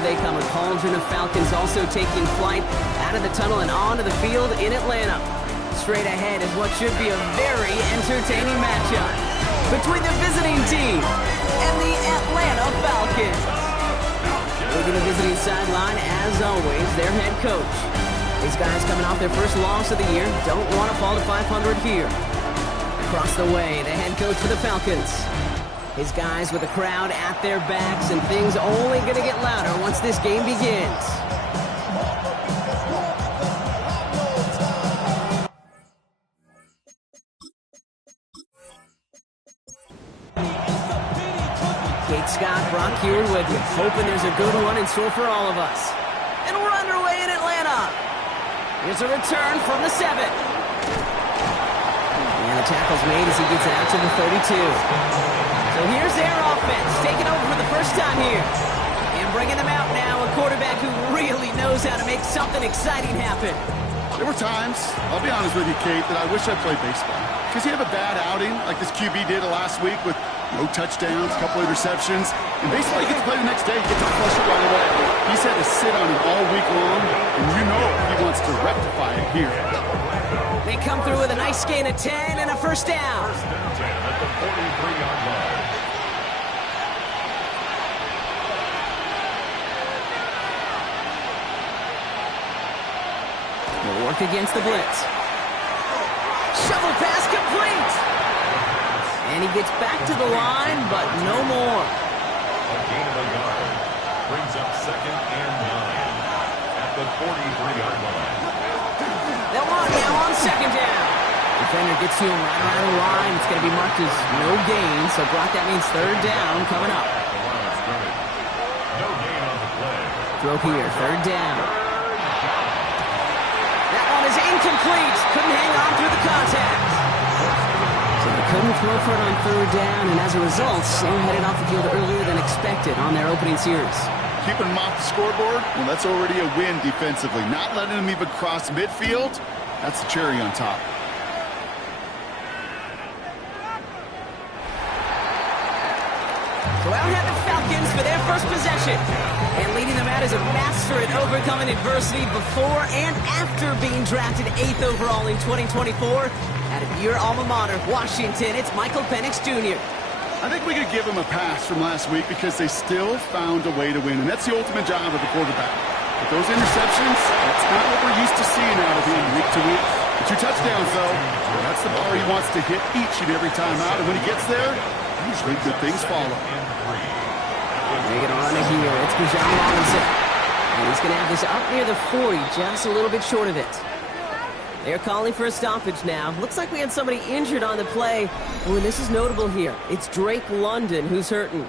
here they come. A cauldron of Falcons also taking flight out of the tunnel and onto the field in Atlanta. Straight ahead is what should be a very entertaining matchup between the visiting team and the Atlanta Falcons. Looking the visiting sideline, as always, their head coach. These guys coming off their first loss of the year don't want to fall to 500 here. Across the way, the head coach for the Falcons. His guys with the crowd at their backs, and things only going to get louder once this game begins. Kate Scott, Brock here with you, hoping there's a good one in store for all of us. And we're underway in Atlanta. Here's a return from the 7. And the tackle's made as he gets it out to the 32. So here's their offense, taking over for the first time here. And bringing them out now, a quarterback who really knows how to make something exciting happen. There were times, I'll be honest with you, Kate, that I wish I played baseball. Because you have a bad outing, like this QB did last week with no touchdowns, a couple interceptions. And baseball, you get to play the next day, you get to flush it right away. He's had to sit on it all week long, and you know he wants to rectify it here. They come through with a nice gain of 10 and a first down. First down 10 at the 43-yard line. Will work against the blitz. Shovel pass complete. And he gets back to the line, but no more. A gain of a yard. Brings up 2nd and 9 at the 43-yard line. They'll run now on 2nd down. Defender gets to him right around the line. It's going to be marked as no gain. So, Brock, that means 3rd down coming up. No gain on the play. Throw here, 3rd down. That one is incomplete. Couldn't hang on through the contact. So they couldn't throw for it on 3rd down, and as a result, they're headed off the field earlier than expected on their opening series. Keeping them off the scoreboard, well, that's already a win defensively. Not letting them even cross midfield, that's the cherry on top. So out have the Falcons for their first possession. And leading them out is a master at overcoming adversity before and after being drafted 8th overall in 2024. Out of your alma mater, Washington, it's Michael Penix Jr. I think we could give them a pass from last week because they still found a way to win, and that's the ultimate job of the quarterback. But those interceptions, that's not what we're used to seeing out of him week to week. The 2 touchdowns, though, that's the bar he wants to hit each and every time out, and when he gets there, usually good things follow. They're going to run it here. It's Bijan Robinson. And he's going to have this up near the 40, just a little bit short of it. They're calling for a stoppage now. Looks like we had somebody injured on the play. Oh, and this is notable here. It's Drake London who's hurting.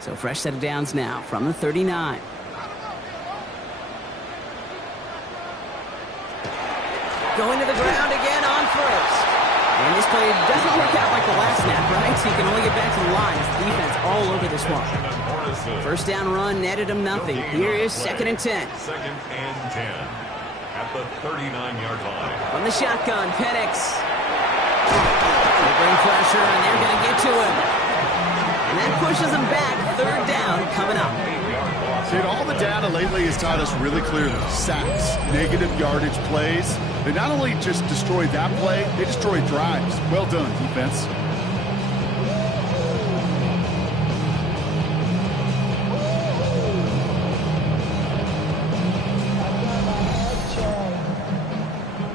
So fresh set of downs now from the 39. Going to the ground again on first. And this play doesn't work out like the last snap, right? So you can only get back to the line. It's defense all over this one. First down run netted him nothing. Here is 2nd and 10. 2nd and 10 at the 39-yard line. From the shotgun, Penix. They bring pressure, and they're going to get to him. And that pushes him back. 3rd down coming up. Dude, all the data lately has taught us really clearly. Sacks, negative yardage plays. They not only just destroyed that play, they destroyed drives. Well done, defense.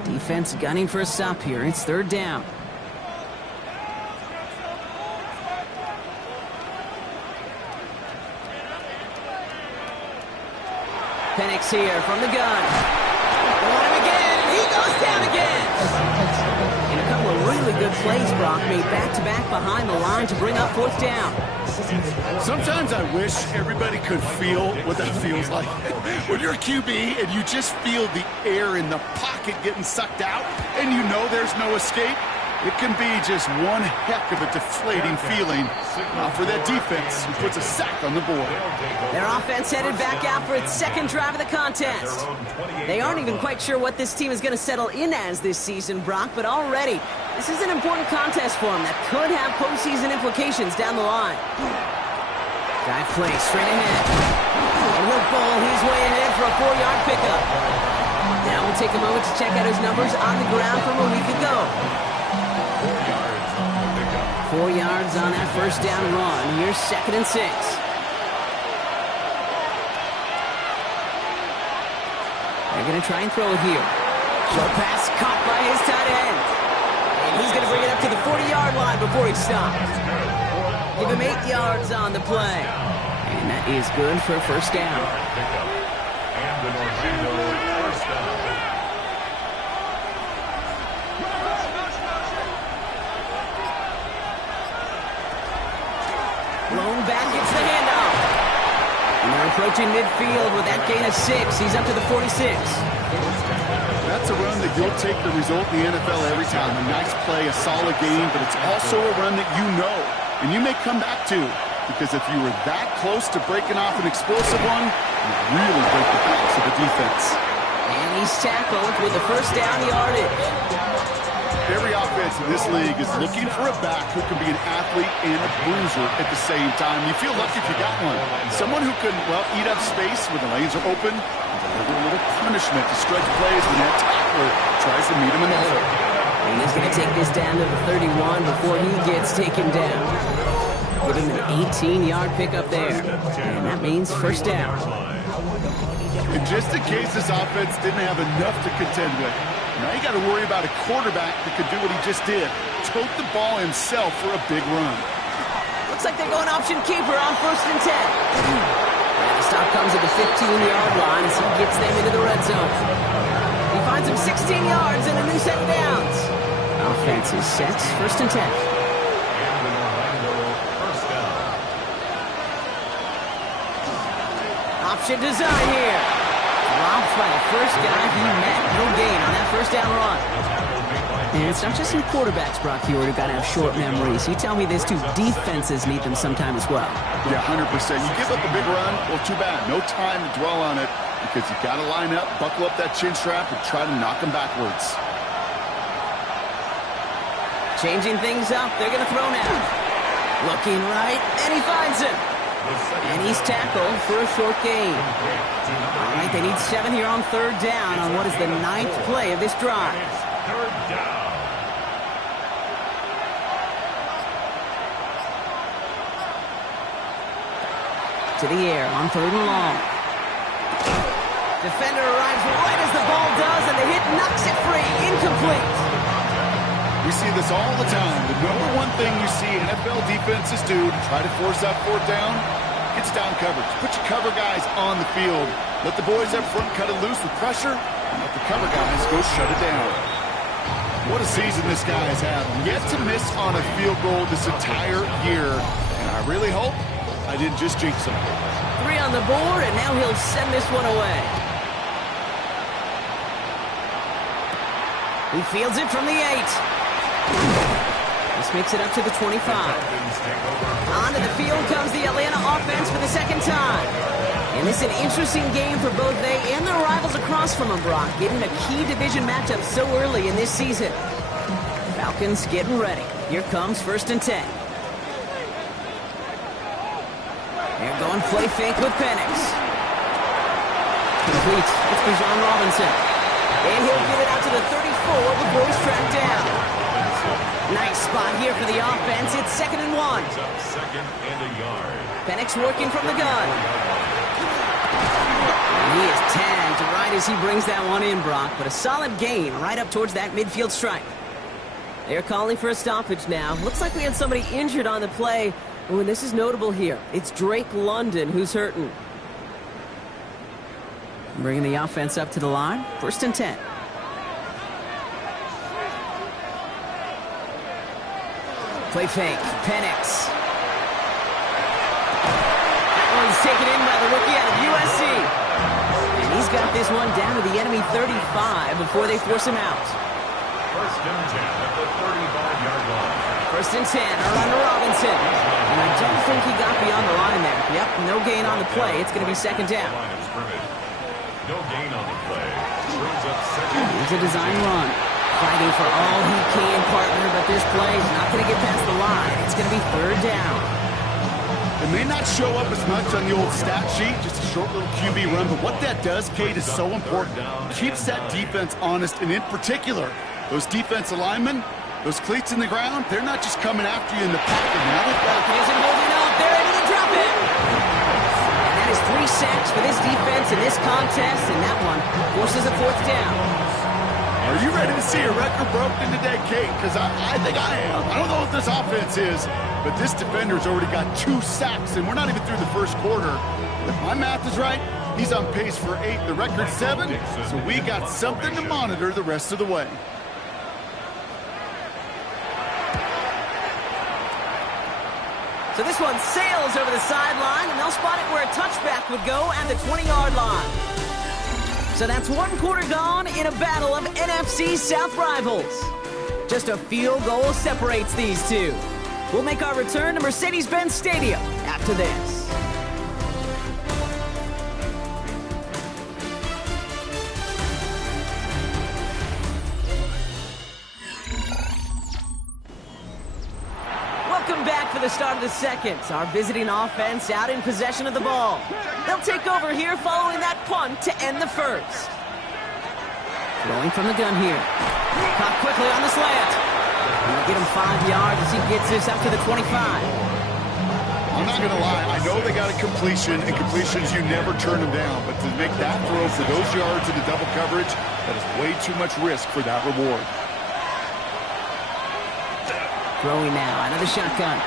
Defense gunning for a stop here. It's 3rd down. Penix here from the gun. They want him again, and he goes down again. And a couple of really good plays, Brock, made back-to-back behind the line to bring up 4th down. Sometimes I wish everybody could feel what that feels like. When you're a QB and you just feel the air in the pocket getting sucked out and you know there's no escape, It can be just one heck of a deflating feeling. For that defense, who puts a sack on the board. Their offense headed back out for its second drive of the contest. They aren't even quite sure what this team is going to settle in as this season, Brock, but already this is an important contest for them that could have postseason implications down the line. Drive play straight ahead. And he'll bowl his way ahead for a 4-yard pickup. Now we'll take a moment to check out his numbers on the ground from a week ago. 4 yards on that first down run. Here's 2nd and 6. They're going to try and throw it here. Short pass caught by his tight end. And he's going to bring it up to the 40-yard line before he stops. Give him 8 yards on the play. And that is good for a first down. Blown back, gets the handoff. And they're approaching midfield with that gain of 6. He's up to the 46. That's a run that you'll take the result in the NFL every time. A nice play, a solid game, but it's also a run that you know and you may come back to, because if you were that close to breaking off an explosive one, you really break the backs of the defense. And he's tackled with the first down yardage. Every offense in this league is looking for a back who can be an athlete and a bruiser at the same time. You feel lucky if you got one. Someone who can, well, eat up space when the lanes are open and deliver a little punishment to stretch plays when that tackler tries to meet him in the hole. And he's going to take this down to the 31 before he gets taken down. Give him an 18-yard pickup there. And that means first down. And just in case this offense didn't have enough to contend with, now you got to worry about a quarterback that could do what he just did. Tote the ball himself for a big run. Looks like they're going option keeper on 1st and 10. And the stop comes at the 15-yard line as he gets them into the red zone. He finds him 16 yards and a new set of downs. Offense is set, 1st and 10. Option design here. Dropped by the first guy he met. No gain on that first down run. And it's not just some quarterbacks, Brock Hewitt, who got to have short memories. You tell me this too, defenses need them sometime as well. Yeah, 100%. You give up a big run, well, too bad. No time to dwell on it because you got to line up, buckle up that chin strap, and try to knock them backwards. Changing things up. They're going to throw now. Looking right, and he finds it. And he's tackled for a short gain. All right, they need 7 here on 3rd down on what is the 9th play of this drive. 3rd down. To the air on 3rd and long. Defender arrives right as the ball does, and the hit knocks it free. Incomplete. We see this all the time. The number one thing you see NFL defenses do to try to force that 4th down, it's down coverage. Put your cover guys on the field. Let the boys up front cut it loose with pressure, and let the cover guys go shut it down. What a season this guy has had. Yet to miss on a field goal this entire year. And I really hope I didn't just jinx him. 3 on the board, and now he'll send this one away. He fields it from the 8. This makes it up to the 25. Onto the field comes the Atlanta offense for the 2nd time. And this is an interesting game for both they and their rivals across from them, Brock, getting a key division matchup so early in this season. Falcons getting ready. Here comes 1st and 10. They're going play fake with Penix. Complete. It's Bijan Robinson. And he'll get it out to the 34 before he's tracked down. Nice spot here for the offense. It's 2nd and 1. 2nd and a yard. Penix working from the gun. And he is tagged right as he brings that one in, Brock. But a solid gain right up towards that midfield stripe. They're calling for a stoppage now. Looks like we had somebody injured on the play. Oh, and this is notable here. It's Drake London who's hurting. Bringing the offense up to the line. 1st and 10. Play fake. Penix. That one's taken in by the rookie out of USC. And he's got this one down to the enemy 35 before they force him out. First and 10 at the 35-yard line. First and 10, around to Robinson. And I don't think he got beyond the line there. Yep, no gain on the play. It's going to be second down. Line of scrimmage. No gain on the play. Brings up second. Here's a design run. Fighting for all he can, partner, but this play is not going to get past the line. It's going to be third down. It may not show up as much on the old stat sheet, just a short little QB run, but what that does, Kate, is so important. Keeps that defense honest, and in particular, those defensive linemen, those cleats in the ground, they're not just coming after you in the pocket. Now they've got to... Isn't holding up. They're able to drop it. And that is 3 sacks for this defense in this contest, and that one forces a fourth down. Are you ready to see a record broken today, Kate? Because I think I am. I don't know what this offense is, but this defender's already got 2 sacks, and we're not even through the first quarter. If my math is right, he's on pace for 8, the record 7, so we got something to monitor the rest of the way. So this one sails over the sideline, and they'll spot it where a touchback would go at the 20-yard line. So that's 1 quarter gone in a battle of NFC South rivals. Just a field goal separates these two. We'll make our return to Mercedes-Benz Stadium after this. Welcome back for the start of the second. Our visiting offense out in possession of the ball. They'll take over here following that punt to end the first. Throwing from the gun here. Caught quickly on the slant. He'll get him 5 yards as he gets this up to the 25. I'm not going to lie. I know they got a completion, and completions, you never turn them down. But to make that throw for those yards in the double coverage, that is way too much risk for that reward. Throwing now, another shotgun.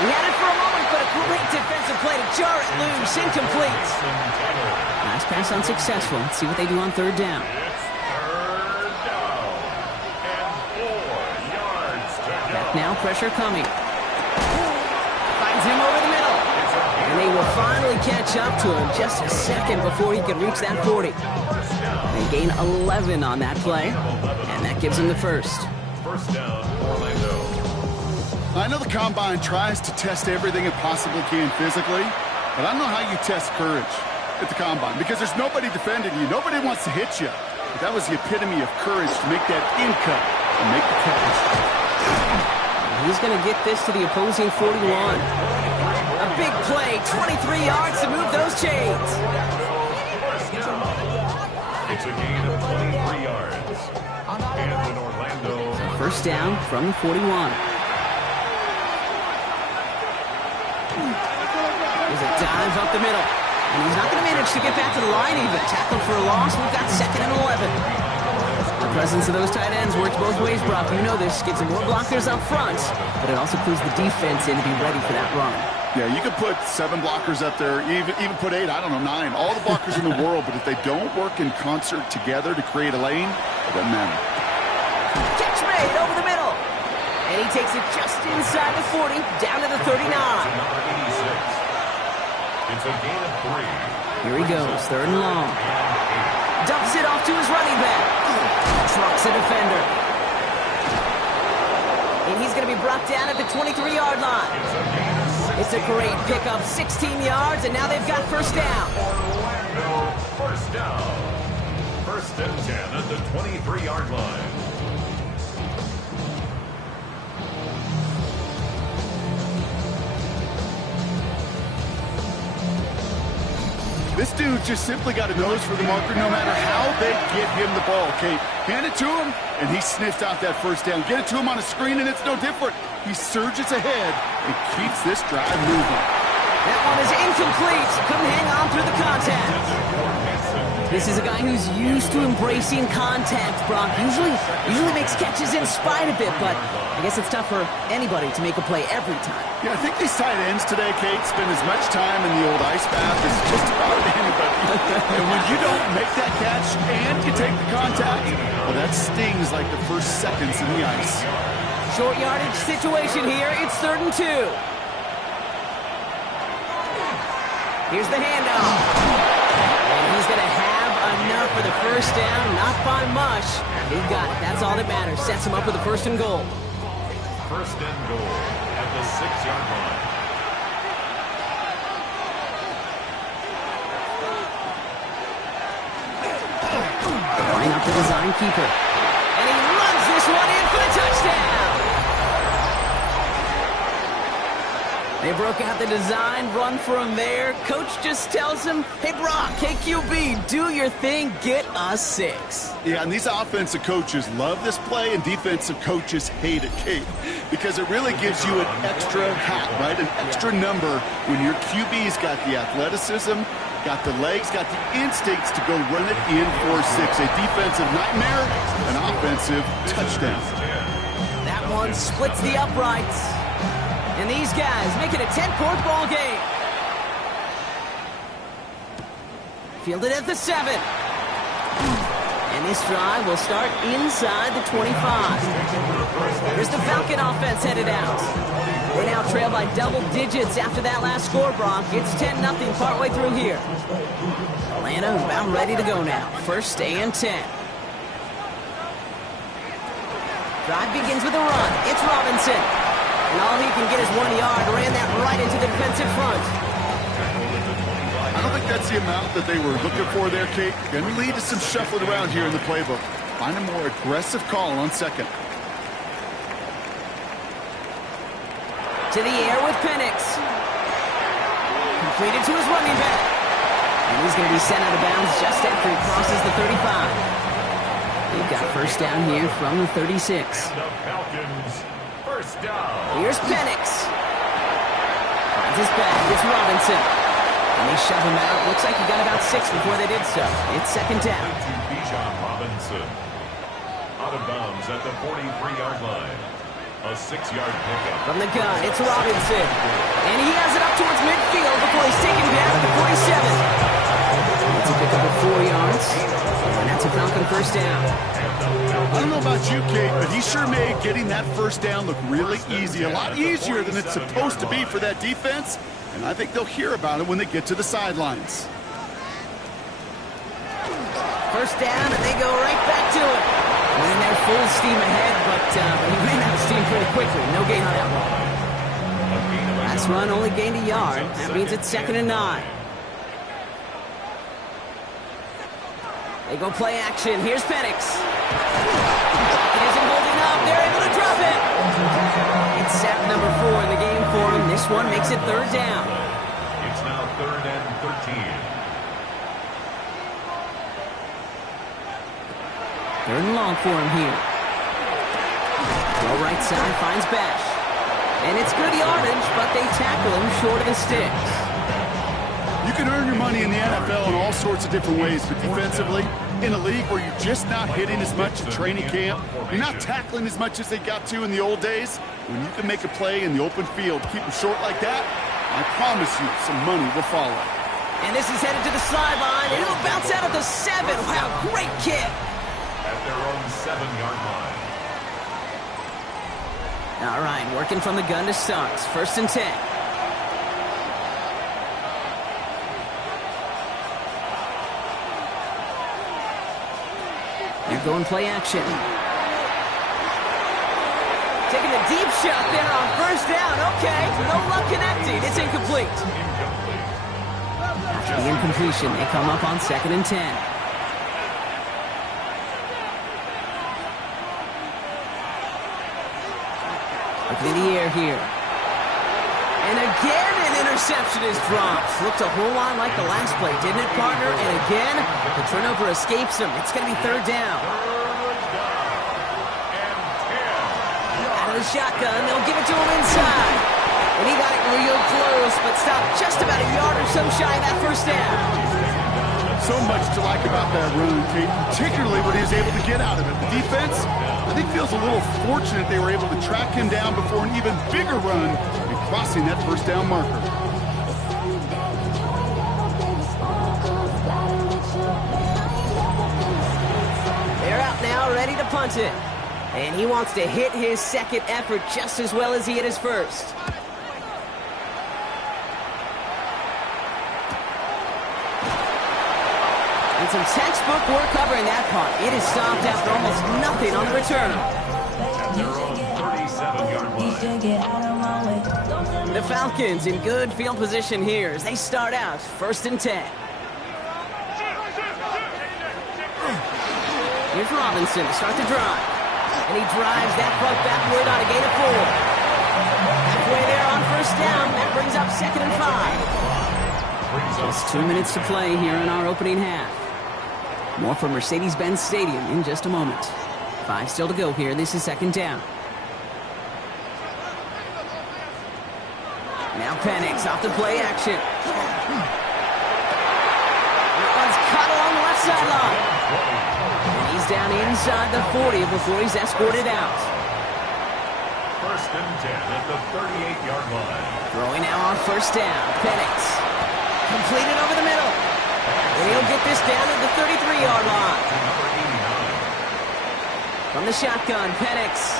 He had it for a moment, but a great defensive play to jar it loose, incomplete. Nice pass unsuccessful. Let's see what they do on third down. It's third down and 4 yards to go. Back now, pressure coming. Finds him over the middle. And they will finally catch up to him just a second before he can reach that 40. They gain 11 on that play, and that gives him the first. First down, Orlando. I know the Combine tries to test everything it possibly can physically, but I don't know how you test courage at the Combine because there's nobody defending you. Nobody wants to hit you. But that was the epitome of courage to make that in cut and make the catch. He's going to get this to the opposing 41. A big play, 23 yards to move those chains. It's a gain of 23 yards. And in Orlando. First down from the 41. There's a dive up the middle. And he's not going to manage to get back to the line even. Tackled for a loss. We've got second and 11. The presence of those tight ends works both ways, Brock. You know this. Gives them more blockers up front, but it also clues the defense in to be ready for that run. Yeah, you could put 7 blockers up there, even put 8, I don't know, 9. All the blockers in the world, but if they don't work in concert together to create a lane, it doesn't matter. Catch made over the middle. And he takes it just inside the 40, down to the 39. Number 86. It's a gain of 3. Here he goes, third and long. Dumps it off to his running back. Trucks a defender. And he's going to be brought down at the 23-yard line. It's a great pickup, 16 yards, and now they've got first down. Orlando, first down. First and 10 at the 23-yard line. This dude just simply got a nose for the marker no matter how they get him the ball, Kate. Hand it to him, and he sniffed out that first down. Get it to him on a screen, and it's no different. He surges ahead and keeps this drive moving. That one is incomplete. Couldn't hang on through the contact. This is a guy who's used to embracing contact, Brock. Usually makes catches in spite of it, but I guess it's tough for anybody to make a play every time. Yeah, I think these tight ends today, Kate, spend as much time in the old ice bath as just about anybody. And when you don't make that catch and you take the contact, well, that stings like the first seconds in the ice. Short yardage situation here. It's 3rd and 2. Here's the handoff. And he's going to have enough for the first down, not by much. He got it. That's all that matters. Sets him up with a first and goal. First and goal at the 6-yard line. Line up the design keeper. And he runs this one in for the touchdown. They broke out the design, run for him there. Coach just tells him, hey, Brock, hey, QB, do your thing, get us 6. Yeah, and these offensive coaches love this play, and defensive coaches hate it, Kate, because it really gives you an extra hat, right, an extra number when your QB's got the athleticism, got the legs, got the instincts to go run it in for 6. A defensive nightmare, an offensive touchdown. That one splits the uprights. And these guys make it a 10-point ball game. Fielded at the 7. And this drive will start inside the 25. Here's the Falcon offense headed out. They now trail by double digits after that last score, Brock. It's 10-0 partway through here. Atlanta about ready to go now. First and 10. Drive begins with a run. It's Robinson. And all he can get is 1 yard. Ran that right into the defensive front. I don't think that's the amount that they were looking for there, Kate. Going to lead to some shuffling around here in the playbook. Find a more aggressive call on second. To the air with Penix. Completed to his running back. And he's going to be sent out of bounds just after he crosses the 35. They've got first down here from the 36. And the Falcons, first down. Here's Penix. Finds his back. It's Robinson. And they shove him out. Looks like he got about 6 before they did so. It's second down. To Bijan Robinson. Out of bounds at the 43-yard line. A 6-yard pickup. From the gun, it's Robinson. And he has it up towards midfield before he's taken down at the 47. It's a pickup of 4 yards. And that's a Falcon first down. I don't know about you, Kate, but he sure made getting that first down look really easy. A lot easier than it's supposed to be for that defense. And I think they'll hear about it when they get to the sidelines. First down, and they go right back to it. And they're full steam ahead, but he ran out of steam pretty quickly. No gain on that one. Last run only gained a yard. That means it's 2nd and 9. They go play action. Here's Penix. He isn't holding up. They're able to drop it. It's sack number 4 in the game for him. This one makes it 3rd down. It's now 3rd and 13. 3rd and long for him here. Well, right side finds Bash. And it's good yardage, but they tackle him short of the sticks. You can earn your money in the NFL in all sorts of different ways, but defensively, in a league where you're just not hitting as much at training camp, you're not tackling as much as they got to in the old days, when you can make a play in the open field, keep them short like that, I promise you some money will follow. And this is headed to the sideline, and it'll bounce out at the 7. Wow, great kick. At their own 7-yard line. All right, working from the gun to start. 1st and 10. They're going play action. Taking a deep shot there on 1st down. Okay, no luck connecting. It's incomplete. After the incompletion, they come up on 2nd and 10. Looking in the air here. And again, an interception is dropped. Looked a whole lot like the last play, didn't it, partner? And again, the turnover escapes him. It's going to be 3rd down. Out of the shotgun, they'll give it to him inside. And he got it real close, but stopped just about a yard or so shy of that 1st down. So much to like about that run, Kate, particularly what he was able to get out of it. The defense, I think, feels a little fortunate they were able to track him down before an even bigger run and crossing that 1st down marker. They're out now, ready to punt it. And he wants to hit his 2nd effort just as well as he hit his 1st. some textbook work covering that punt. It is stopped after almost nothing on the return. At their own 37-yard line. The Falcons in good field position here as they start out 1st and 10. Here's Robinson to start the drive. And he drives that puck backward on a gain of 4. Halfway there on 1st down. That brings up 2nd and 5. Just 2 minutes to play here in our opening half. More from Mercedes-Benz Stadium in just a moment. 5 still to go here. This is 2nd down. Now Penix off the play action. That one's cut along the left sideline. And he's down inside the 40 before he's escorted out. 1st and 10 at the 38-yard line. Throwing now on 1st down. Penix. Completed over the middle. And he'll get this down at the 33-yard line. Number 89. From the shotgun, Penix.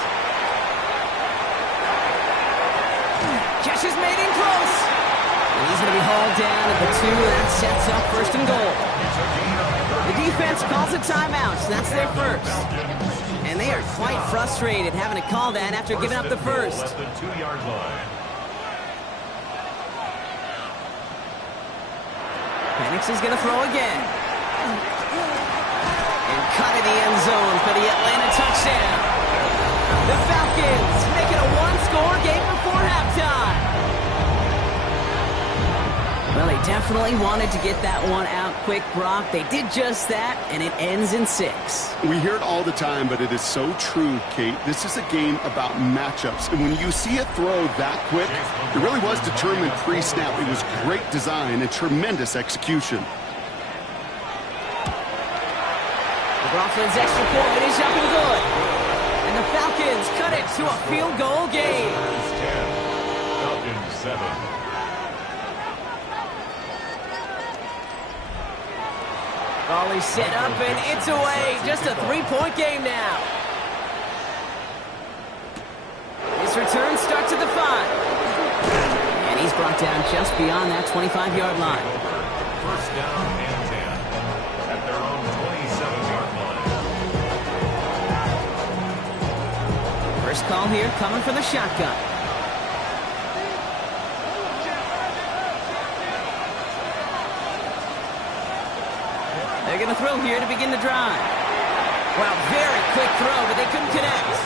Catch is made in close. And he's going to be hauled down at the 2. That sets up 1st and goal. The defense calls a timeout. So that's their first. And they are quite frustrated having to call that after giving up the first. At the 2-yard line. Penix is going to throw again. And cut in the end zone for the Atlanta touchdown. The Falcons make it a one-score game before halftime. Well, they definitely wanted to get that one out quick, Brock. They did just that, and it ends in 6. We hear it all the time, but it is so true, Kate. This is a game about matchups. And when you see a throw that quick, it really was determined pre-snap. It was great design and tremendous execution. McLaughlin's extra point is up and good. And the Falcons cut it to a field goal game. Falcons 10. Falcons 7. Ball is set up and it's away. Just a 3-point game now. His return starts at the 5. And he's brought down just beyond that 25-yard line. 1st down and 10 at their own 27-yard line. First call here coming from the shotgun. They're going to throw here to begin the drive. Well, very quick throw, but they couldn't connect.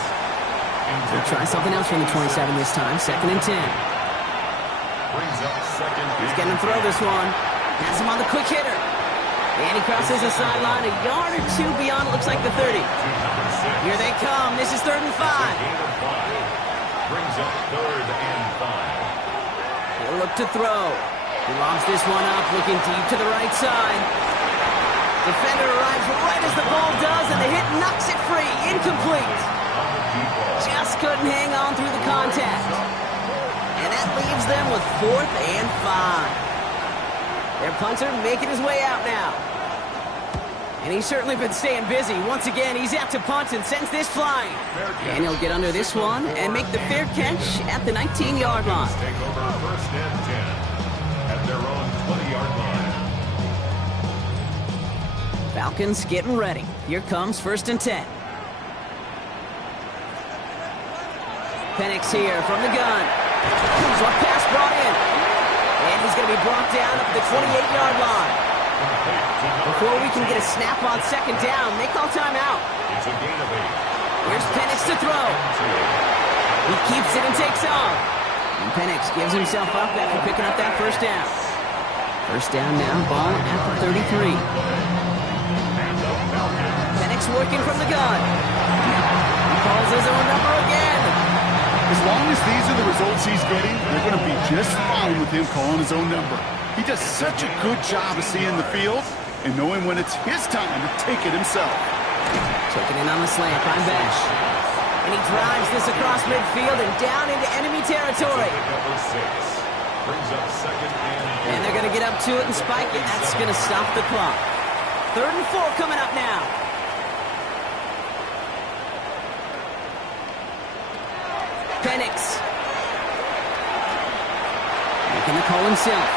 They'll try something else from the 27 this time. 2nd and 10. Brings up 2nd. He's going to throw this one. Has him on the quick hitter. And he crosses the sideline a yard or 2 beyond, it looks like the 30. Here they come. This is 3rd and 5. Brings up 3rd and 5. He'll look to throw. He lobs this one up, looking deep to the right side. Defender arrives right as the ball does, and the hit knocks it free. Incomplete. Just couldn't hang on through the contact. And that leaves them with 4th and 5. Their punter making his way out now. And he's certainly been staying busy. Once again, he's out to punt and sends this flying. And he'll get under this one and make the fair catch at the 19-yard line. Take over 1st and 10 at their own 20-yard line. Falcons getting ready. Here comes 1st and 10. Penix here from the gun. Short pass brought in. And he's going to be brought down up the 28-yard line. Before we can get a snap on 2nd down, they call timeout. It's a gain of 8. Here's Penix to throw. He keeps it and takes off. And Penix gives himself up after picking up that 1st down. 1st down now, ball at the 33. Penix working from the gun. He calls his own number again. As long as these are the results he's getting, they're going to be just fine with him calling his own number. He does such a good job of seeing the field and knowing when it's his time to take it himself. Taking it on the slant by Bash. And he drives this across midfield and down into enemy territory. Number 6 brings up 2nd and 10. And they're going to get up to it and spike it. That's going to stop the clock. 3rd and 4 coming up now. Penix. Making the call himself.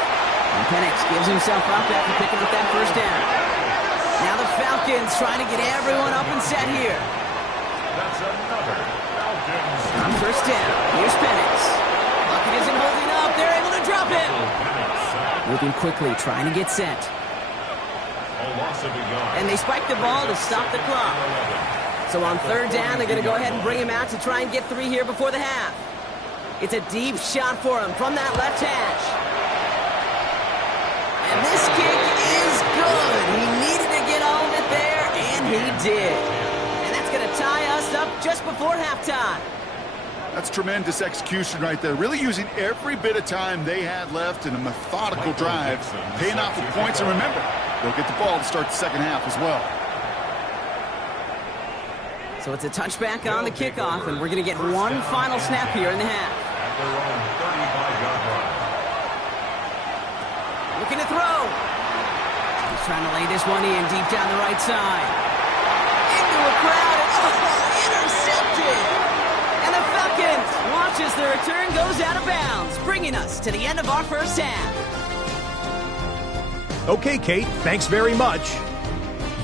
And Penix gives himself up after picking up that 1st down. Now the Falcons trying to get everyone up and set here. That's another Falcons. On first down, here's Penix. Luckett isn't holding up. They're able to drop him. Moving quickly, trying to get set. And they spike the ball to stop the clock. So on third down, they're going to go ahead and bring him out to try and get 3 here before the half. It's a deep shot for him from that left hash. And this kick is good. He needed to get all of it there, and he did. And that's going to tie us up just before halftime. That's tremendous execution right there. Really using every bit of time they had left in a methodical drive, paying off with points. And remember, they'll get the ball to start the second half as well. So it's a touchback on the kickoff, and we're going to get one final snap here in the half. At their own 35-yard line. Looking to throw. He's trying to lay this one in deep down the right side. Into a crowd, and intercepted. And the Falcons watch as the return goes out of bounds, bringing us to the end of our first half. Okay, Kate, thanks very much.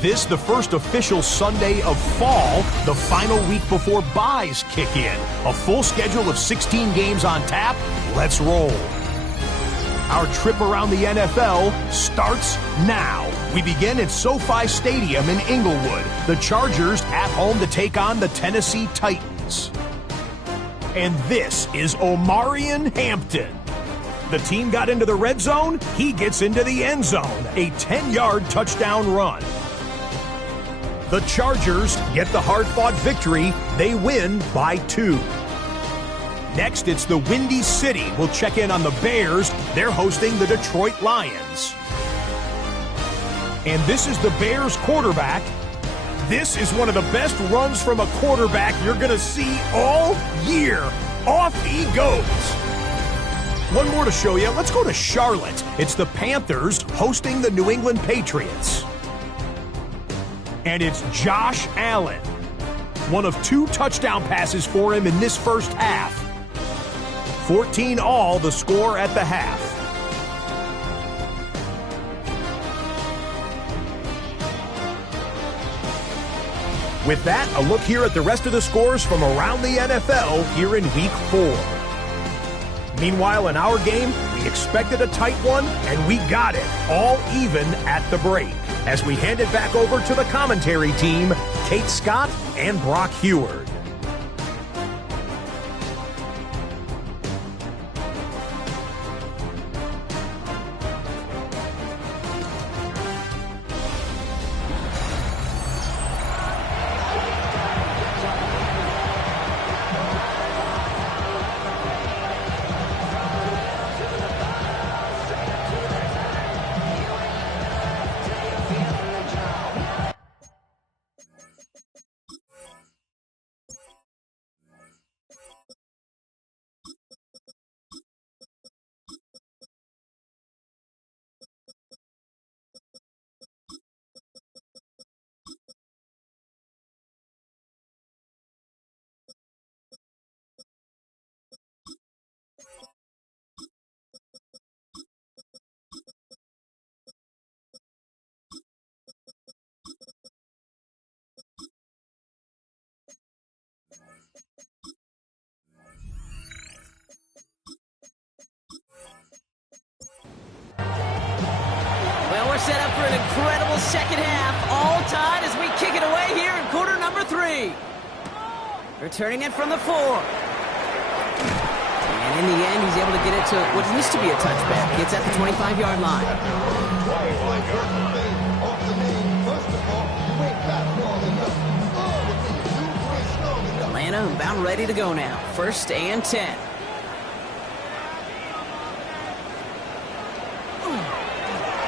This, the first official Sunday of fall, the final week before byes kick in. A full schedule of 16 games on tap. Let's roll. Our trip around the NFL starts now. We begin at SoFi Stadium in Inglewood. The Chargers at home to take on the Tennessee Titans. And this is Omarion Hampton. The team got into the red zone. He gets into the end zone. A 10-yard touchdown run. The Chargers get the hard-fought victory. They win by 2. Next, it's the Windy City. We'll check in on the Bears. They're hosting the Detroit Lions. And this is the Bears quarterback. This is one of the best runs from a quarterback you're going to see all year. Off he goes. One more to show you. Let's go to Charlotte. It's the Panthers hosting the New England Patriots. And it's Josh Allen. One of 2 touchdown passes for him in this first half. 14 all, the score at the half. With that, a look here at the rest of the scores from around the NFL here in Week 4. Meanwhile, in our game, we expected a tight one, and we got it, all even at the break. As we hand it back over to the commentary team, Kate Scott and Brock Heward. Set up for an incredible second half, all tied as we kick it away here in quarter number 3. Returning it from the 4. And in the end, he's able to get it to what used to be a touchback. It's at the 25-yard line. Atlanta about ready to go now. 1st and 10.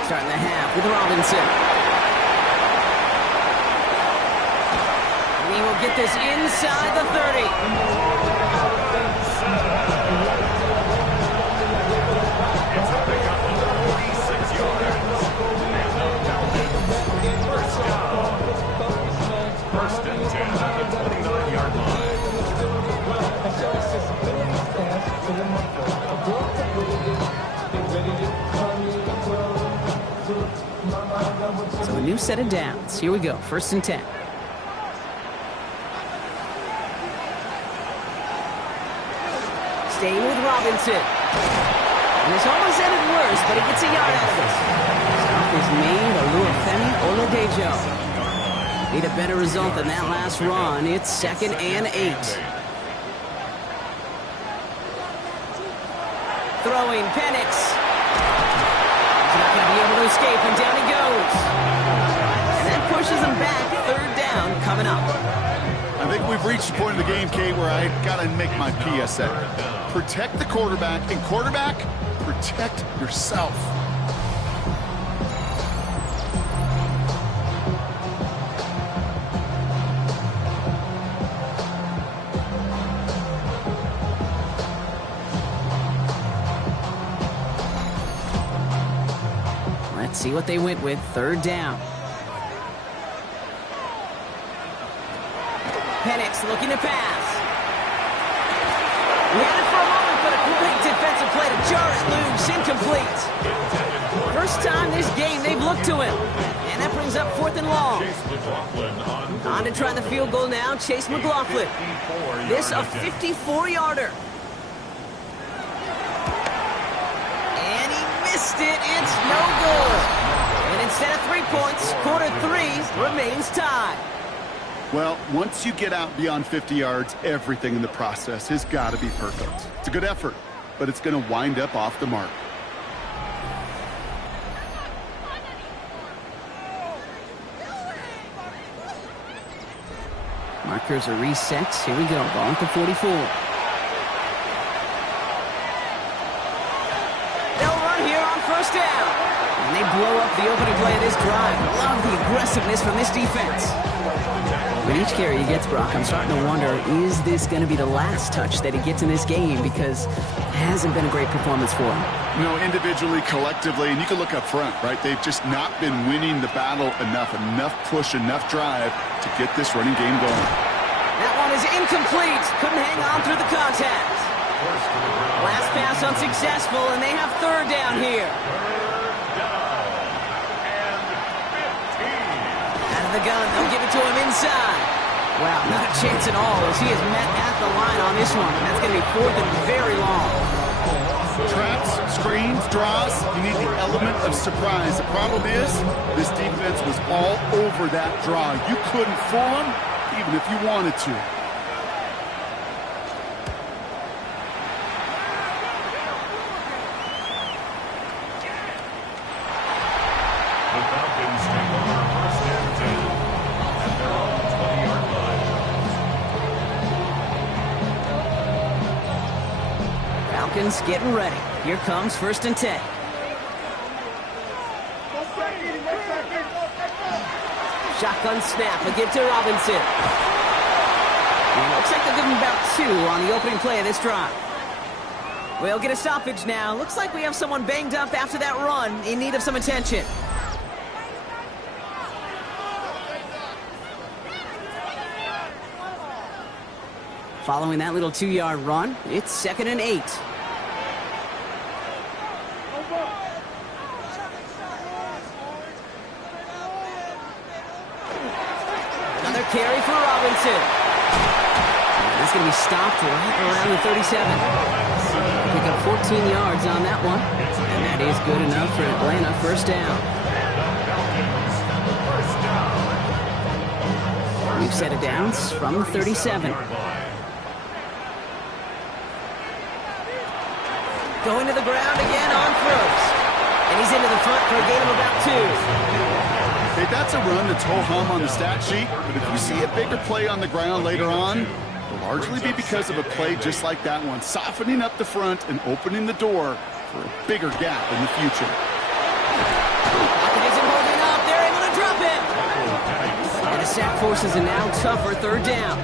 Starting the half with Robinson. We will get this inside the 30. It's a pickup of 46 yards. And the Falcons, first down. 1st and 10 at the 29-yard line. So a new set of downs. Here we go, 1st and 10. Staying with Robinson. And this almost ended worse, but he gets a yard out of this. Stop is made Oluwafemi Oladejo. Need a better result than that last run. It's 2nd and 8. Throwing, Penix. He's not going to be able to escape, and down he goes. And that pushes him back. 3rd down coming up. I think we've reached the point of the game, Kate, where I got to make my PSA. Protect the quarterback, and quarterback, protect yourself. Let's see what they went with. 3rd down. Penix looking to pass. We had it for a moment, but a great defensive play to jar it loose. Incomplete. First time this game they've looked to him. And that brings up 4th and long. On to try the field goal now, Chase McLaughlin. This a 54-yarder. And he missed it. It's no good. And instead of 3 points, quarter 3 remains tied. Well, once you get out beyond 50 yards, everything in the process has got to be perfect. It's a good effort, but it's going to wind up off the mark. Markers are reset. Here we go. Ball at the 44. They'll run here on 1st down. And they blow up the opening play of this drive. Love the aggressiveness from this defense. With each carry he gets, Brock, I'm starting to wonder, is this going to be the last touch that he gets in this game? Because it hasn't been a great performance for him. No, individually, collectively, and you can look up front, right? They've just not been winning the battle enough push, enough drive to get this running game going. That one is incomplete. Couldn't hang on through the contact. Last pass unsuccessful, and they have 3rd down here. Out of the gun, they'll give it to him inside. Wow, not a chance at all as he is met at the line on this one. And that's going to be 4th and very long. Traps, screens, draws, you need the element of surprise. The problem is, this defense was all over that draw. You couldn't fool them, even if you wanted to. The Falcons take over 1st and 10 at their own 20-yard line. Falcons getting ready. Here comes 1st and 10. Shotgun snap. A give to Robinson. And it looks like they'll give him about 2 on the opening play of this drive. We'll get a stoppage now. Looks like we have someone banged up after that run in need of some attention. Following that little 2-yard run, it's 2nd and 8. Another carry for Robinson. He's going to be stopped right around the 37. Pick up 14 yards on that one. And that is good enough for Atlanta. 1st down. We've set it downs from 37. Going to the ground again on 1st. And he's into the front for a gain of about 2. Hey, that's a run that's ho-hum on the stat sheet, but if you see a bigger play on the ground later on, it'll largely be because of a play just like that one, softening up the front and opening the door for a bigger gap in the future. Pocket isn't holding up. They're able to drop him. And the sack forces a now tougher 3rd down.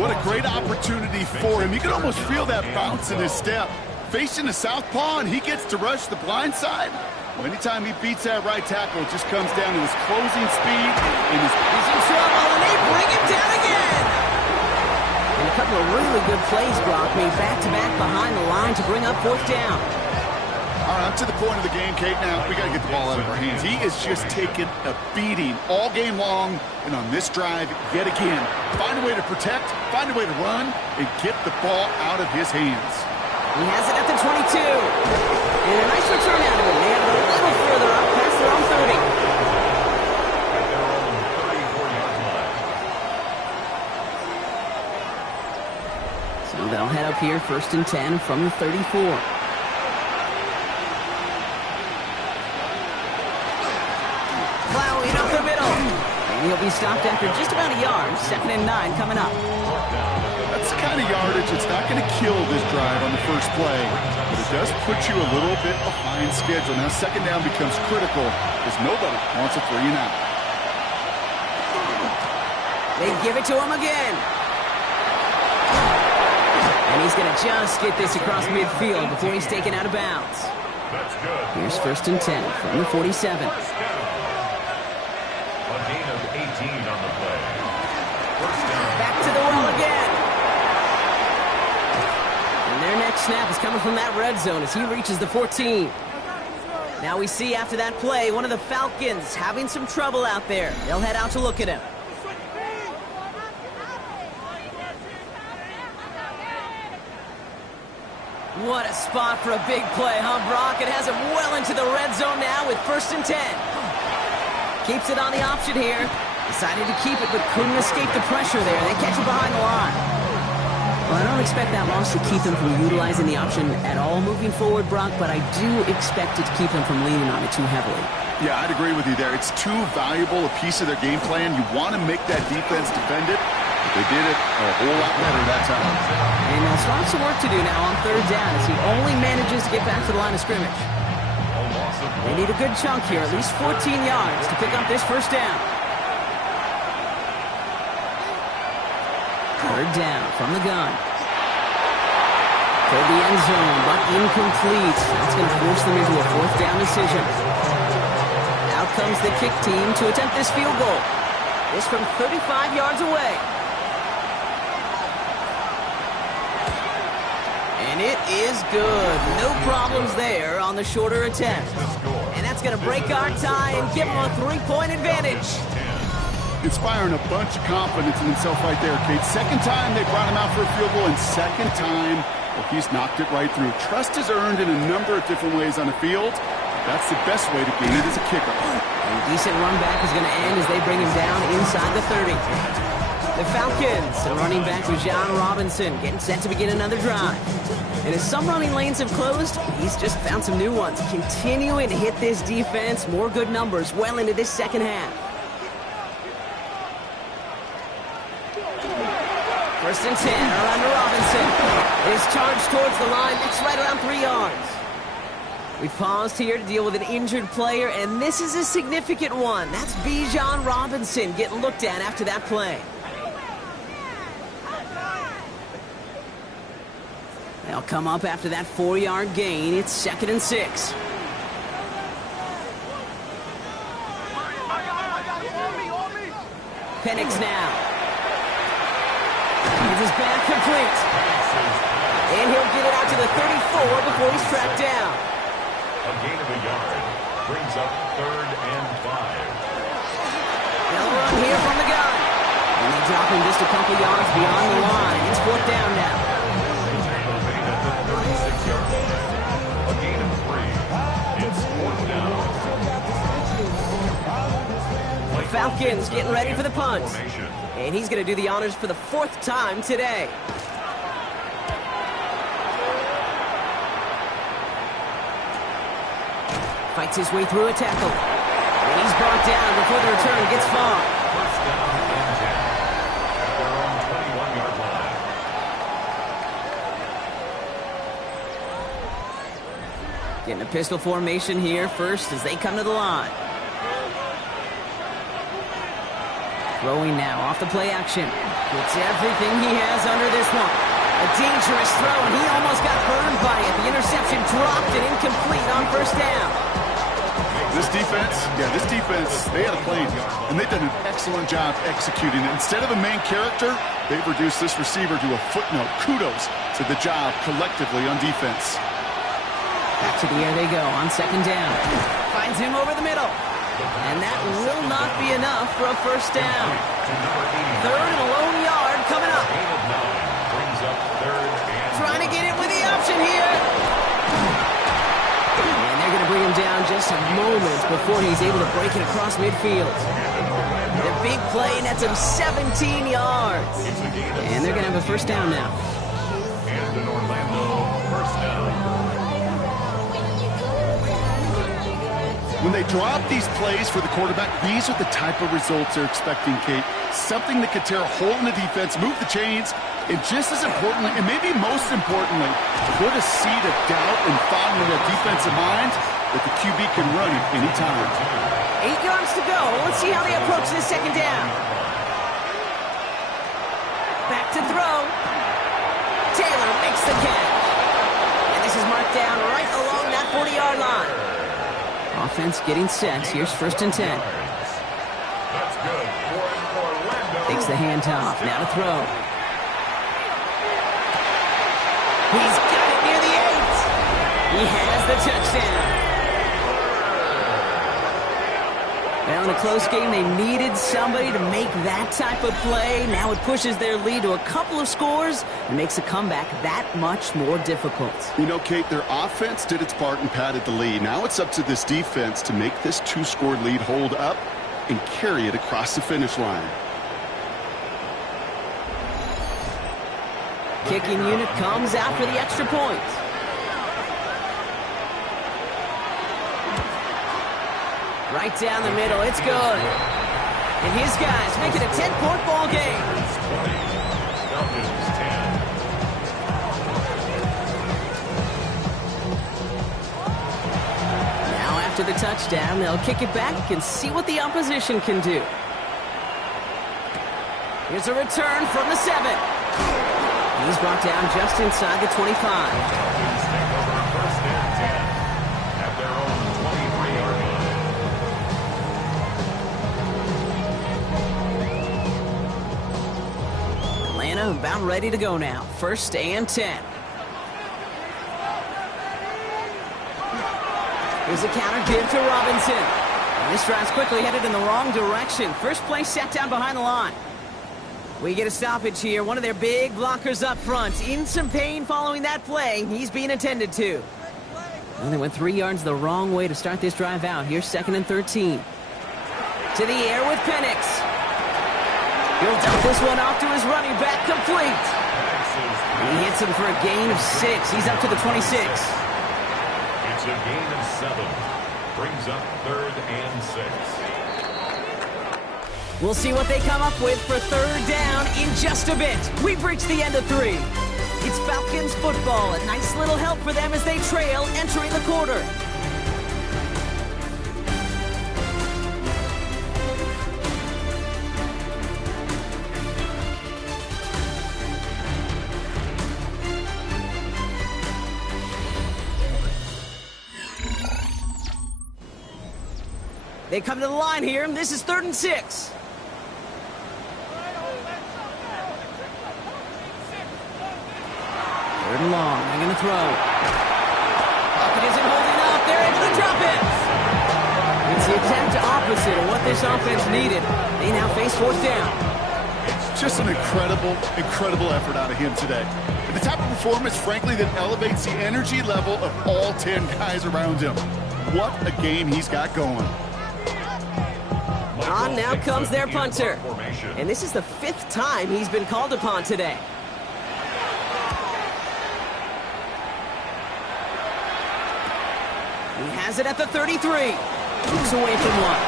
What a great opportunity for him. You can almost feel that bounce in his step. Facing the southpaw, and he gets to rush the blind side. Well, anytime he beats that right tackle, it just comes down to his closing speed and his... He's in trouble, and they bring him down again. And a couple of really good plays, Brock, made back-to-back behind the line to bring up 4th down. All right, I'm to the point of the game, Kate. Now, we got to get the ball out of our hands. He is just taking a beating all game long, and on this drive, yet again, find a way to protect, find a way to run, and get the ball out of his hands. He has it at the 22. And a nice return out of it. They have it a little further up past their own 30. At their own 34-yard line. So they'll head up here, 1st and 10 from the 34. Plowing up the middle. And he'll be stopped after just about a yard. 2nd and 9 coming up. That's the kind of yardage that's not going to kill this drive on the first play, but it does put you a little bit behind schedule. Now, 2nd down becomes critical because nobody wants a 3 and out. They give it to him again. And he's going to just get this across midfield before he's taken out of bounds. That's good. Here's 1st and 10 from the 47. First down. A gain of 18 on the play. First down. Back to the well again. And their next snap is coming from that red zone as he reaches the 14. Now we see after that play, one of the Falcons having some trouble out there. They'll head out to look at him. What a spot for a big play, huh, Brock? It has him well into the red zone now with 1st and 10. Keeps it on the option here. Decided to keep it, but couldn't escape the pressure there. They catch it behind the line. Well, I don't expect that loss to keep them from utilizing the option at all moving forward, Brock, but I do expect it to keep them from leaning on it too heavily. Yeah, I'd agree with you there. It's too valuable a piece of their game plan. You want to make that defense defend it. They did it a whole lot better that time. And they'll still have some work to do now on 3rd down as he only manages to get back to the line of scrimmage. They need a good chunk here, at least 14 yards to pick up this 1st down. 3rd down from the gun. Toward the end zone, but incomplete. That's going to force them into a 4th down decision. Out comes the kick team to attempt this field goal. This from 35 yards away. And it is good. No problems there on the shorter attempt. And that's going to break our tie and give them a 3-point advantage. Inspiring a bunch of confidence in himself right there, Kate. 2nd time they brought him out for a field goal, and 2nd time, well, he's knocked it right through. Trust is earned in a number of different ways on the field. That's the best way to gain it as a kicker. A decent run back is going to end as they bring him down inside the 30. The Falcons, the running back John Robinson, getting set to begin another drive. And as some running lanes have closed, he's just found some new ones. Continuing to hit this defense, more good numbers well into this 2nd half. 1st and 10 around to Robinson. His charge towards the line, it's right around 3 yards. We've paused here to deal with an injured player, and this is a significant one. That's Bijan Robinson getting looked at after that play. They'll come up after that 4-yard gain. It's 2nd and 6. Penix now. He's his back complete. And he'll get it out to the 34 before he's tracked down. A gain of a yard brings up 3rd and 5. They'll run here from the gun. And they drop him just a couple yards beyond the line. It's 4th down now. A gain of 3. It's 4th down. Falcons getting ready for the punt. And he's going to do the honors for the 4th time today. Fights his way through a tackle. And he's brought down before the return gets far. First down and 10. At their own 21-yard line. Getting a pistol formation here first as they come to the line. Throwing now off the play action. Gets everything he has under this one. A dangerous throw, and he almost got burned by it. The interception dropped and incomplete on 1st down. This defense, they had a plan, and they've done an excellent job executing it. Instead of a main character, they've reduced this receiver to a footnote. Kudos to the job collectively on defense. Back to the air they go on second down. Finds him over the middle. And that will not be enough for a first down. Third and a lone yard coming up. Trying to get it with the option here. And they're going to bring him down just a moment before he's able to break it across midfield. The big play nets him 17 yards. And they're going to have a first down now. And an Orlando first down. When they drop these plays for the quarterback, these are the type of results they're expecting, Kate. Something that could tear a hole in the defense, move the chains, and just as importantly, and maybe most importantly, put a seed of doubt and thought in the defensive mind that the QB can run at any time. 8 yards to go. Let's see how they approach this second down. Back to throw. Taylor makes the catch. And this is marked down right along that 40-yard line. Offense getting set. Here's first and 10. That's good for Orlando. Takes the handoff. Now to throw. He's got it near the 8. He has the touchdown. Well, in a close game, they needed somebody to make that type of play. Now it pushes their lead to a couple of scores and makes a comeback that much more difficult. You know, Kate, their offense did its part and padded the lead. Now it's up to this defense to make this 2-score lead hold up and carry it across the finish line. Kicking unit comes out for the extra point. Right down the middle, it's good. And his guys make it a 10-point ball game. Falcons 10. Now after the touchdown, they'll kick it back and see what the opposition can do. Here's a return from the 7. He's brought down just inside the 25. Falcons take over first and 10 at their own 23-yard line. Atlanta about ready to go now. First and 10. Here's a counter give to Robinson. And this drive's quickly headed in the wrong direction. First play set down behind the line. We get a stoppage here. One of their big blockers up front. In some pain following that play. He's being attended to. And they went 3 yards the wrong way to start this drive out. Here's second and 13. To the air with Penix. He'll dump this one off to his running back, complete. And he hits him for a gain of 6. He's up to the 26. It's a gain of 7. Brings up third and 6. We'll see what they come up with for third down in just a bit. We've reached the end of 3. It's Falcons football. A nice little help for them as they trail entering the quarter. They come to the line here, and this is 3rd and 6. Third and long, they're going to throw. Pocket isn't holding up, they're able to drop it. It's the exact opposite of what this offense needed. They now face 4th down. Just an incredible effort out of him today. And the type of performance, frankly, that elevates the energy level of all 10 guys around him. What a game he's got going. On now comes their punter. And this is the 5th time he's been called upon today. He has it at the 33. Moves away from one.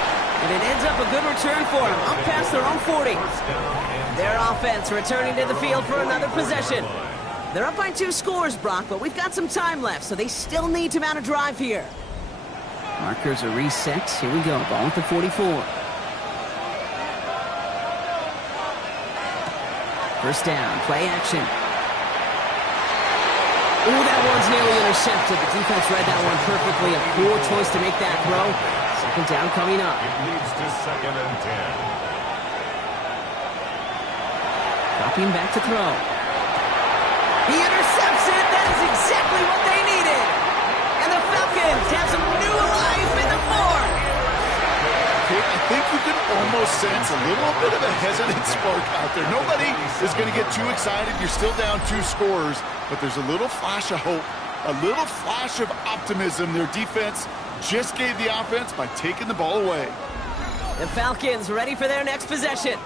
And it ends up a good return for him. Up past their own 40. Their offense returning to the field for another possession. They're up by 2 scores, Brock, but we've got some time left, so they still need to mount a drive here. Markers are reset. Here we go. Ball at the 44. First down. Play action. Ooh, that one's nearly intercepted. The defense read that one perfectly. A poor choice to make that throw. Second down coming up. It leads to second and 10. Dropping back to throw. He intercepts it. That is exactly what they needed. And the almost sense a little bit of a hesitant spark out there. Nobody is going to get too excited. You're still down 2 scores, but there's a little flash of hope, a little flash of optimism. Their defense just gave the offense by taking the ball away. The Falcons ready for their next possession.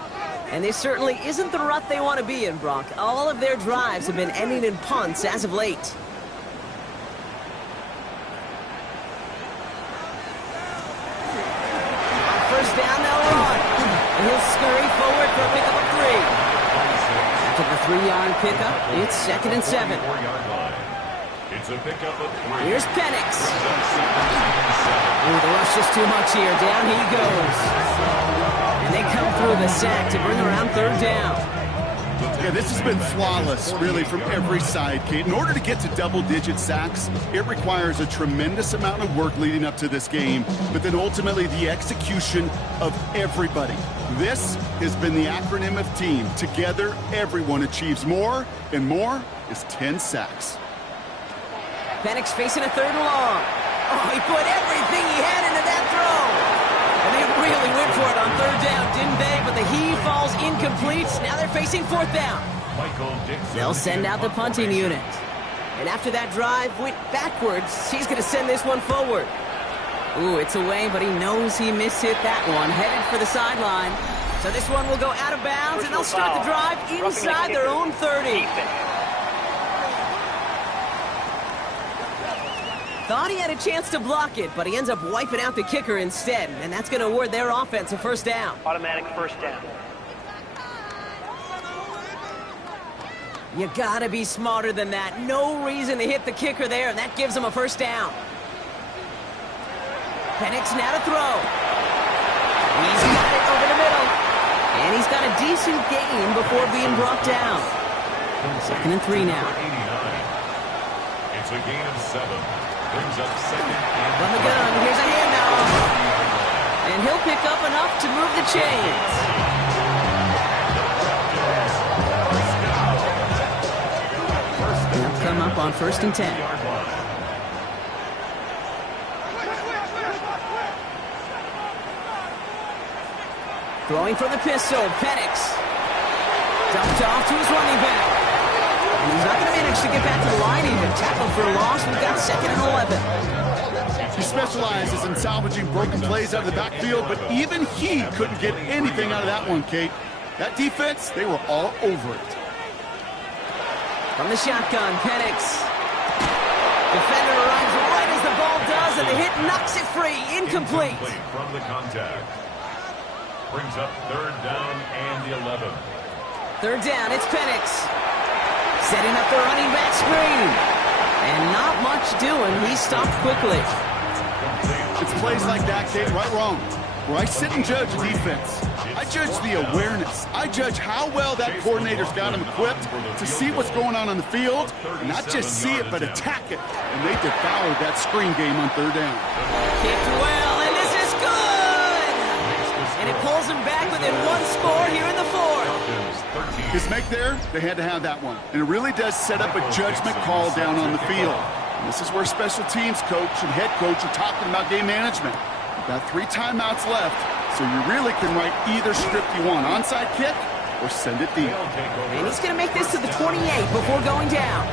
And this certainly isn't the rut they want to be in, Brock. All of their drives have been ending in punts as of late. On first down, they'll run. And he'll scurry forward for a pickup of 3. After the 3-yard pickup, it's 2nd and 7. It's a pickup of 3. Here's Penix. Ooh, the rush just too much here. Down he goes. And they come through the sack to bring around 3rd down. Yeah, this has been flawless, really, from every side, Kate. In order to get to double-digit sacks, it requires a tremendous amount of work leading up to this game, but then ultimately the execution of everybody. This has been the acronym of team. Together, everyone achieves more, and more is 10 sacks. Penix facing a 3rd and long. Oh, he put everything he had into that throw. And they really went for it on 3rd down, didn't they? But the heave falls incomplete. Now they're facing 4th down. They'll send out the punting unit. And after that drive went backwards, he's going to send this one forward. Ooh, it's away, but he knows he mishit that one. Headed for the sideline. So this one will go out of bounds, and they'll start the drive inside their own 30. Thought he had a chance to block it, but he ends up wiping out the kicker instead, and that's going to award their offense a 1st down. Automatic 1st down. You gotta be smarter than that. No reason to hit the kicker there, and that gives him a 1st down. Penix now to throw. He's got it over the middle. And he's got a decent gain before being brought down. 2nd and 3 now. It's a gain of 7. Brings up 2nd and From the gun, here's a handoff. And he'll pick up enough to move the chains. They'll come up on 1st and 10. Throwing from the pistol, Penix. Dumped off to his running back. And he's not going to manage to get back to the line even. Tackled for a loss. We've got 2nd and 11. He specializes in salvaging broken plays out of the backfield, but even he couldn't get anything out of that one, Kate. That defense, they were all over it. From the shotgun, Penix. Defender arrives right as the ball does, and the hit knocks it free. Incomplete. From the contact. Brings up 3rd down and 11. 3rd down, it's Penix. Setting up the running back screen. And not much doing. He stopped quickly. It's plays like that, Kate, right wrong, where I sit and judge defense. I judge the awareness. I judge how well that coordinator's got him equipped to see what's going on the field, and not just see it, but attack it. And they devoured that screen game on 3rd down. Kicked well, and this is good! And it pulls him back within 1 score here in the 4th. His make there, they had to have that one. And it really does set up a judgment call down on the field. And this is where special teams coach and head coach are talking about game management. You've got 3 timeouts left, so you really can write either script you want. Onside kick or send it deep. And he's going to make this to the 28 before going down.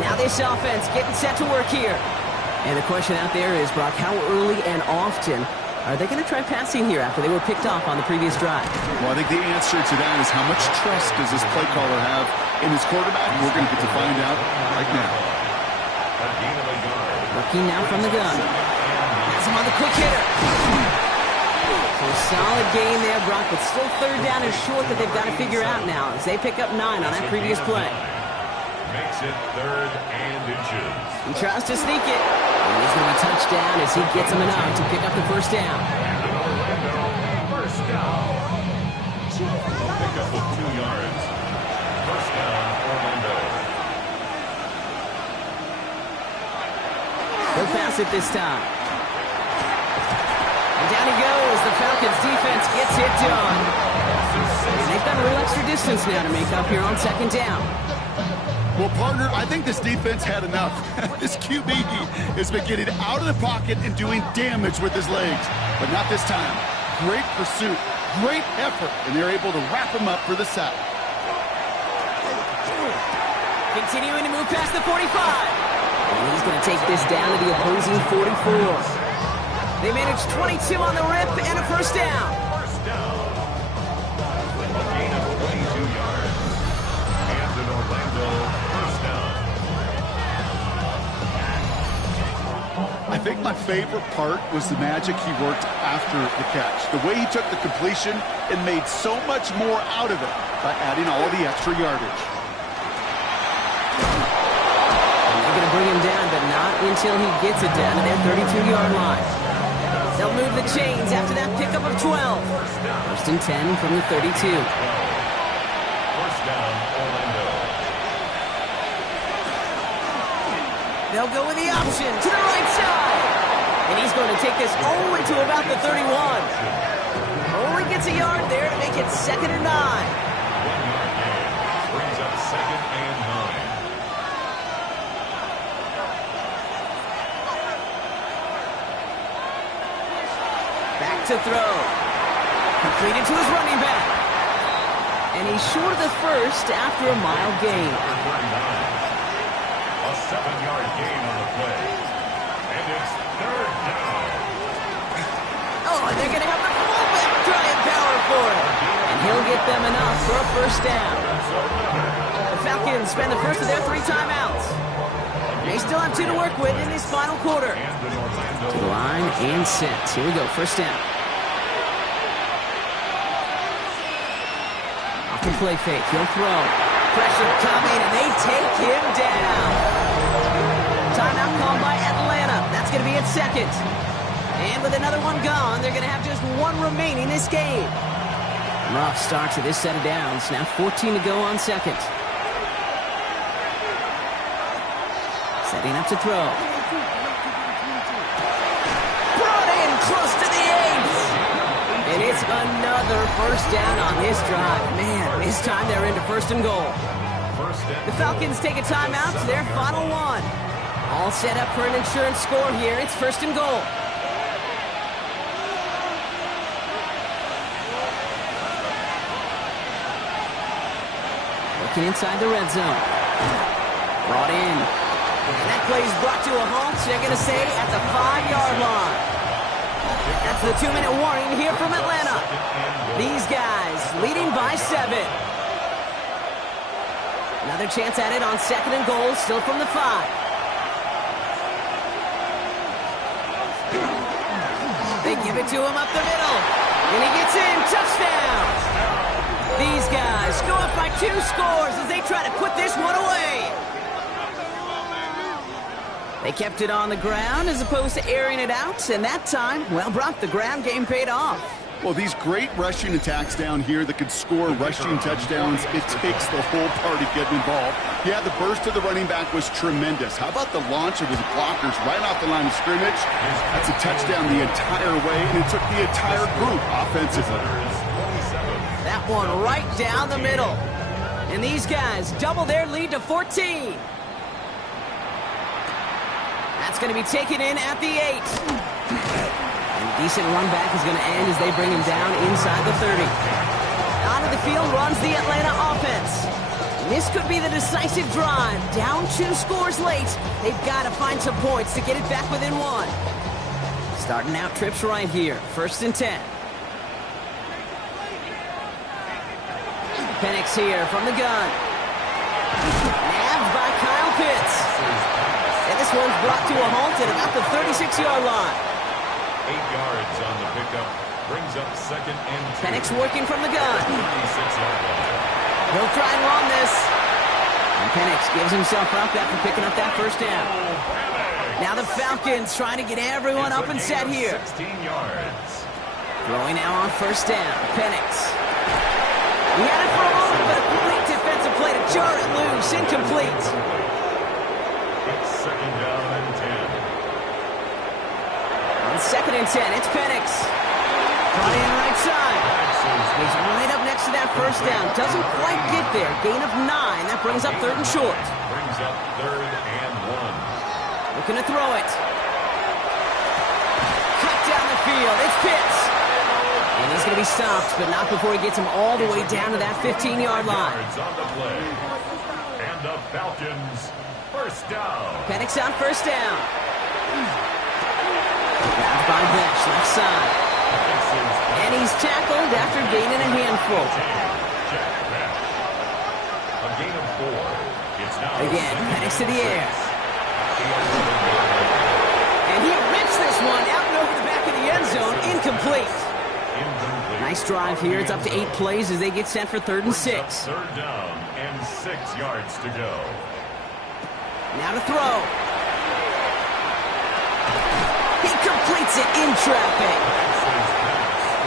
Now this offense getting set to work here. And the question out there is, Brock, how early and often are they going to try passing here after they were picked off on the previous drive? Well, I think the answer to that is how much trust does this play caller have in his quarterback? We're going to get to find out right now. Looking now from the gun. Has him on the quick hitter. So solid gain there, Brock, but still 3rd down is short that they've got to figure out now as they pick up 9 on that previous play. Makes it 3rd and inches. He tries to sneak it. And he's going to be touchdown as he gets him enough to pick up the 1st down. First down. A pickup of 2 yards. 1st down, Orlando. He'll pass it this time. And down he goes. The Falcons defense gets it done. And they've got a little extra distance now to make up here on 2nd down. Well, partner, I think this defense had enough. This QB has been getting out of the pocket and doing damage with his legs, but not this time. great pursuit, great effort, and they're able to wrap him up for the sack. Continuing to move past the 45. And he's going to take this down to the opposing 44. They managed 22 on the rip and a first down. First down. A gain of 22 yards. And an Orlando first down. I think my favorite part was the magic he worked after the catch. The way he took the completion and made so much more out of it by adding all the extra yardage. They're going to bring him down, but not until he gets it down to their 32-yard line. They'll move the chains after that pickup of 12. First and 10 from the 32. First down, Orlando. They'll go with the option to the right side. And he's going to take this only to about the 31. Only gets a yard there to make it 2nd and 9. 1 yard gain. Brings up 2nd and 9. Back to throw. Completed to his running back. And he's short of the first after a mile gain. A 7-yard gain on the play. And it's 3rd down. Oh, and they're going to have the fullback trying power for it. And he'll get them enough for a first down. The Falcons spend the first of their 3 timeouts. They still have 2 to work with in this final quarter. To the line and set. Here we go, first down. Off the play fake, he'll throw. Pressure coming, and they take him down. Timeout called by Atlanta. That's going to be its 2nd. And with another one gone, they're going to have just 1 remaining this game. Rough start to this set of downs. Now 14 to go on 2nd. Setting up to throw. Brought in close to the 8. And it's another first down on this drive. Man, this time they're into 1st and goal. The Falcons take a timeout to their final 1. All set up for an insurance score here. It's 1st and goal. Looking inside the red zone. Brought in. And that play is brought to a halt, they're going to say, at the 5-yard line. That's the 2-minute warning here from Atlanta. These guys leading by 7. Another chance at it on 2nd and goal, still from the 5. They give it to him up the middle. And he gets in, touchdown. These guys go up by 2 scores as they try to put this one away. They kept it on the ground as opposed to airing it out, and that time, well, Brock, the ground game paid off. Well, these great rushing attacks down here that could score rushing touchdowns, it takes the whole party getting involved. Yeah, the burst of the running back was tremendous. How about the launch of his blockers right off the line of scrimmage? That's a touchdown the entire way, and it took the entire group offensively. That one right down the middle. And these guys double their lead to 14. That's going to be taken in at the 8. And a decent run back is going to end as they bring him down inside the 30. Onto the field runs the Atlanta offense. This could be the decisive drive. Down 2 scores late. They've got to find some points to get it back within 1. Starting out trips right here. 1st and 10. Penix here from the gun. Nabbed by Kyle Pitts. And this one's brought to a halt at about the 36-yard line. 8 yards on the pickup. Brings up 2nd and 2. Penix working from the gun. 36-yard line. He'll try and run this. And Penix gives himself up after picking up that first down. Now the Falcons trying to get everyone up and set here. 16 yards. Throwing now on 1st down. Penix. He had it for a moment, but a great defensive play to jar it loose. Incomplete. It's 2nd down and 10. On 2nd and 10, it's Penix. Brought in right side. He's right up next to that first down. Doesn't quite get there. Gain of 9. That brings up 3rd and short. Brings up 3rd and 1. Looking to throw it. Cut down the field. It's Pitts. And he's going to be stopped, but not before he gets him all the way down to that 15-yard line. On the play. And the Falcons, first down. Penix on first down. Grabbed by Besh, left side. And he's tackled after gaining a handful. A gain of 4. It's now Again, Penix to the air. And he rips this one out and over the back of the end zone. Incomplete. Nice drive here. It's up to 8 plays as they get sent for 3rd and 6. Third down and 6 yards to go. Now to throw. He completes it in traffic.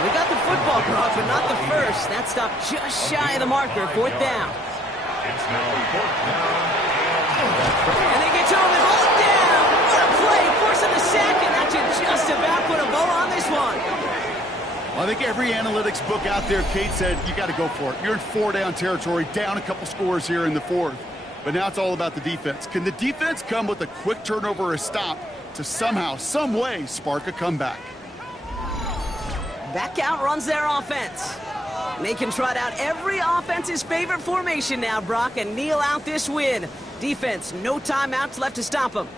We got the football drop, but not the first. That stopped just shy of the marker. 4th down. It's now 4th down. And they get to him and hold him down. What a play. Forcing the sack, and that should just about put a bow on this one. Well, I think every analytics book out there, Kate said, you got to go for it. You're in 4-down territory, down a couple scores here in the 4th. But now it's all about the defense. Can the defense come with a quick turnover or a stop to somehow, some way, spark a comeback? Back out runs their offense. And they can trot out every offense's favorite formation now, Brock, and kneel out this win. Defense, no timeouts left to stop them.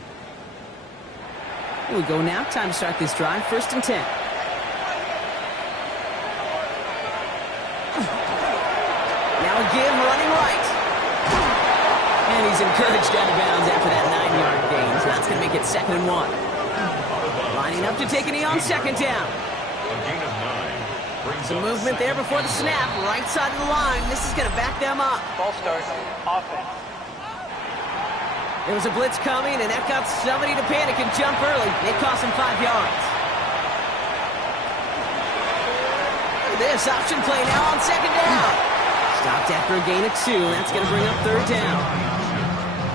Here we go now. Time to start this drive. 1st and 10. Now a give running right. And he's encouraged out of bounds after that 9-yard gain. So that's going to make it 2nd and 1. Lining up to take a knee on 2nd down. A gain of 9 brings Some up movement there before the snap. Right side of the line. This is going to back them up. Ball start. Offense. There was a blitz coming, and that got somebody to panic and jump early. It cost him 5 yards. Look at this option play now on 2nd down. Stopped after a gain of 2. That's going to bring up 3rd down.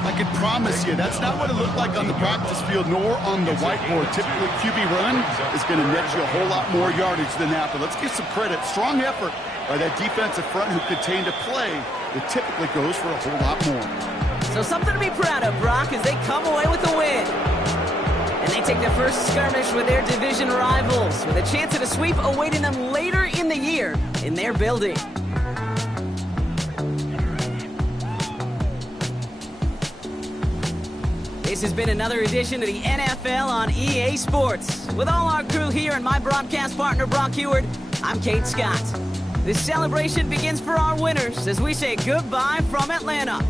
I can promise you, that's not what it looked like on the practice field, nor on the whiteboard. Typically, QB run is going to net you a whole lot more yardage than that. But let's give some credit. Strong effort by that defensive front who contained a play that typically goes for a whole lot more. So something to be proud of, Brock, as they come away with the win. And they take their first skirmish with their division rivals, with a chance at a sweep awaiting them later in the year in their building. This has been another edition of the NFL on EA Sports. With all our crew here and my broadcast partner, Brock Heward, I'm Kate Scott. This celebration begins for our winners as we say goodbye from Atlanta.